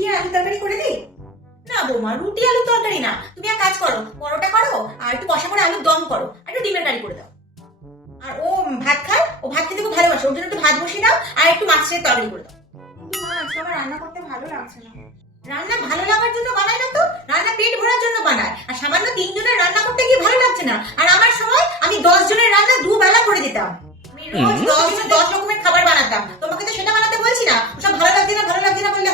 রুটি আর আলু তরকারি করে দিই? না বৌমা, রুটি আলু তরকারি না, তুমি এক কাজ করো, পরোটা করো আর একটু কষা করে আলুর দম করো আর একটু ডিমের কারি করে দাও। আর ও ভাত খায়, ও ভাত খেতে খুব ভালোবাসে, ওর জন্য একটু ভাত বসিয়ে দাও আর একটু মাছের তরকারি করে দাও। কিন্তু মা আজকে আমার রান্না করতে ভালো লাগছে না। রান্না ভালো লাগার জন্য বানাই না তো, রান্না পেট ভরার জন্য বানায়। আর সামান্য 3 জনের রান্না করতে গিয়ে ভালো লাগছে না? আর আমার সময় আমি 10 জনের রান্না দুবেলা করে দিতাম। আমি রোজ 10 রকমের খাবার বানাতাম, তোমাকে তো সেটা বানাতে বলছি না। সব ভালো লাগছে না ভালো লাগছে না বললে